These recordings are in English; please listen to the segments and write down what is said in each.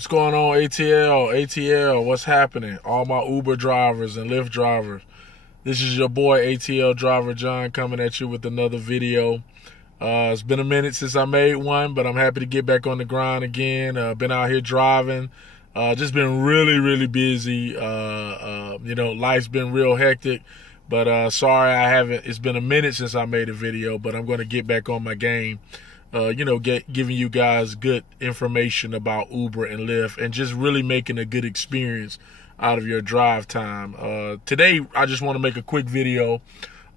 What's going on, ATL? ATL, what's happening? All my Uber drivers and Lyft drivers. This is your boy, ATL Driver John, coming at you with another video. It's been a minute since I made one, but I'm happy to get back on the grind again. Been out here driving. Just been really busy. Life's been real hectic. But sorry I haven't. It's been a minute since I made a video, but I'm going to get back on my game. Giving you guys good information about Uber and Lyft and just really making a good experience out of your drive time. Today, I just want to make a quick video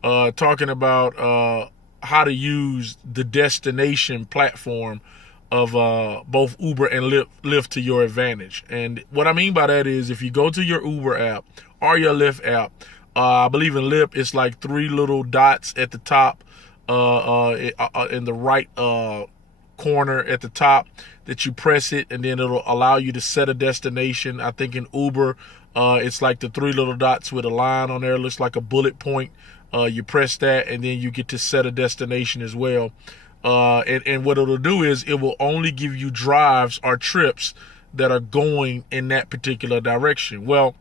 talking about how to use the destination platform of both Uber and Lyft to your advantage. And what I mean by that is if you go to your Uber app or your Lyft app, I believe in Lyft, it's like three little dots at the top. In the right corner at the top that you press it, and then it'll allow you to set a destination. I think in Uber, it's like the three little dots with a line on there. It looks like a bullet point. You press that, and then you get to set a destination as well. And what it'll do is it will only give you drives or trips that are going in that particular direction. Well,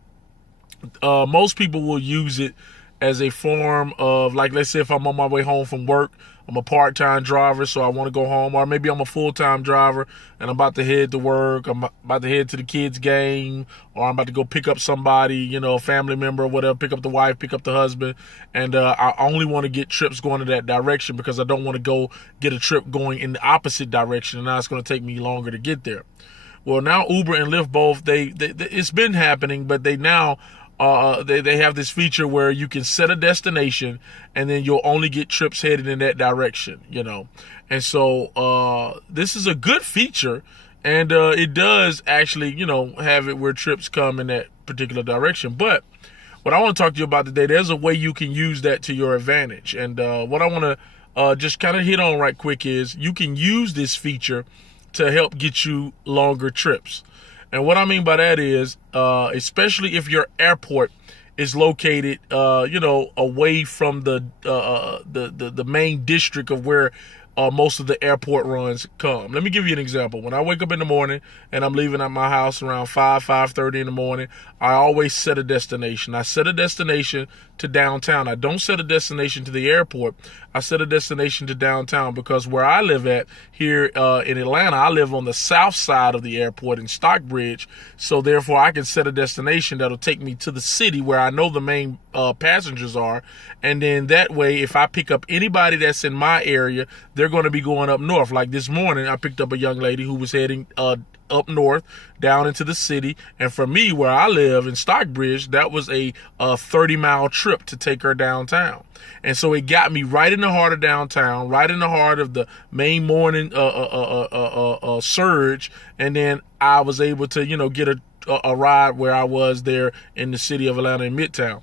most people will use it as a form of, like, let's say if I'm on my way home from work, I'm a part-time driver, so I want to go home, or maybe I'm a full-time driver and I'm about to head to work, I'm about to head to the kids' game, or I'm about to go pick up somebody, a family member or whatever, pick up the wife, pick up the husband, and I only want to get trips going in that direction because I don't want to go get a trip going in the opposite direction, and now it's going to take me longer to get there. Well, now Uber and Lyft both, they it's been happening, but they now they have this feature where you can set a destination and then you'll only get trips headed in that direction, And so this is a good feature, and it does actually, have it where trips come in that particular direction. But what I want to talk to you about today, there's a way you can use that to your advantage. And what I want to just kind of hit on right quick is you can use this feature to help get you longer trips. And what I mean by that is, especially if your airport is located, away from the main district of where most of the airport runs come. Let me give you an example. When I wake up in the morning and I'm leaving at my house around 5:30 in the morning, I always set a destination. I set a destination to downtown. I don't set a destination to the airport. I set a destination to downtown because where I live at here in Atlanta, I live on the south side of the airport in Stockbridge. So therefore, I can set a destination that'll take me to the city where I know the main passengers are. And then that way, if I pick up anybody that's in my area, they're going to be going up north. Like this morning, I picked up a young lady who was heading up north down into the city, and for me, where I live in Stockbridge, that was a 30-mile trip to take her downtown. And so it got me right in the heart of downtown, right in the heart of the main morning surge, and then I was able to get a ride where I was there in the city of Atlanta in Midtown.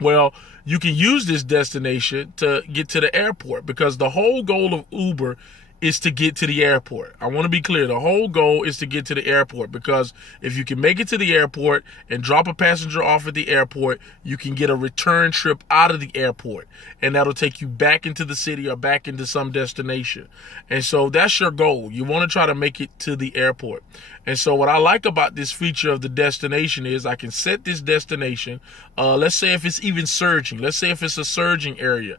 Well, you can use this destination to get to the airport because the whole goal of Uber is to get to the airport. I want to be clear. The whole goal is to get to the airport because if you can make it to the airport and drop a passenger off at the airport, you can get a return trip out of the airport, and that'll take you back into the city or back into some destination. And so that's your goal. You want to try to make it to the airport. And so what I like about this feature of the destination is I can set this destination. Let's say if it's even surging. Let's say if it's a surging area.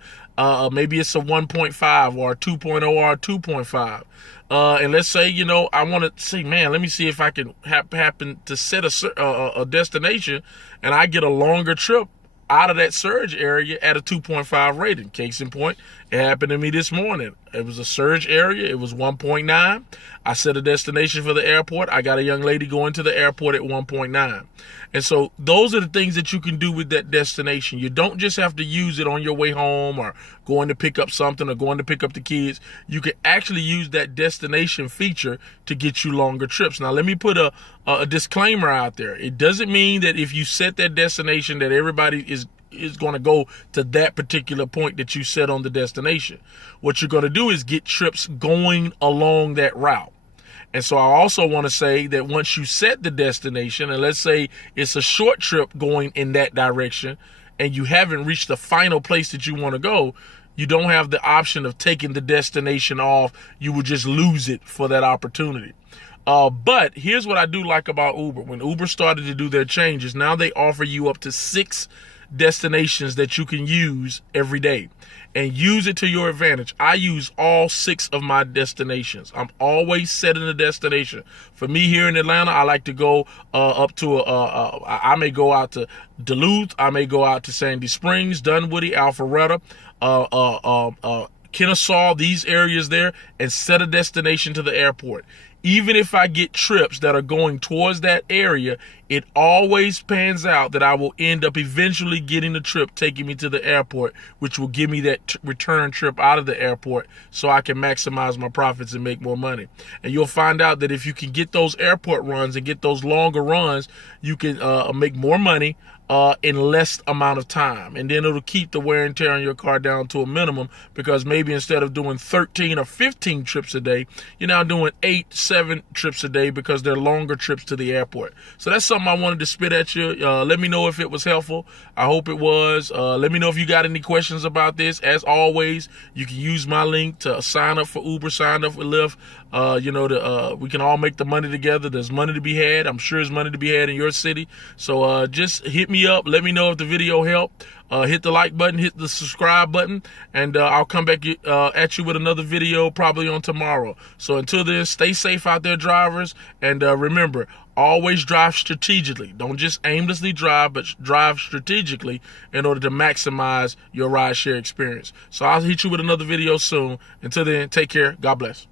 Maybe it's a 1.5 or a 2.0 or a 2.5. And let's say, I want to say, man, let me see if I can happen to set a destination and I get a longer trip out of that surge area at a 2.5 rating. Case in point, it happened to me this morning. It was a surge area. It was 1.9. I set a destination for the airport. I got a young lady going to the airport at 1.9. And so those are the things that you can do with that destination. You don't just have to use it on your way home or going to pick up something or going to pick up the kids. You can actually use that destination feature to get you longer trips. Now, let me put a disclaimer out there. It doesn't mean that if you set that destination that everybody is going to go to that particular point that you set on the destination. What you're going to do is get trips going along that route. And so I also want to say that once you set the destination, and let's say it's a short trip going in that direction, and you haven't reached the final place that you want to go, you don't have the option of taking the destination off. You would just lose it for that opportunity. But here's what I do like about Uber. When Uber started to do their changes, now they offer you up to 6 destinations that you can use every day and use it to your advantage. I use all 6 of my destinations. I'm always setting a destination. For me here in Atlanta, I like to go up to I may go out to Duluth, I may go out to Sandy Springs, Dunwoody, Alpharetta, Kennesaw, these areas there, and set a destination to the airport. Even if I get trips that are going towards that area, it always pans out that I will end up eventually getting the trip taking me to the airport, which will give me that return trip out of the airport so I can maximize my profits and make more money. And you'll find out that if you can get those airport runs and get those longer runs, you can make more money in less amount of time. And then it'll keep the wear and tear on your car down to a minimum, because maybe instead of doing 13 or 15 trips a day, you're now doing 8, 7 trips a day because they're longer trips to the airport. So that's something I wanted to spit at you. Let me know if it was helpful. I hope it was. Let me know if you got any questions about this. As always, you can use my link to sign up for Uber, sign up for Lyft. We can all make the money together. There's money to be had. I'm sure there's money to be had in your city. So just hit me up. Let me know if the video helped. Hit the like button, hit the subscribe button, and I'll come back at you with another video probably on tomorrow. So until then, stay safe out there, drivers, and remember, always drive strategically. Don't just aimlessly drive, but drive strategically in order to maximize your rideshare experience. So I'll hit you with another video soon. Until then, take care. God bless.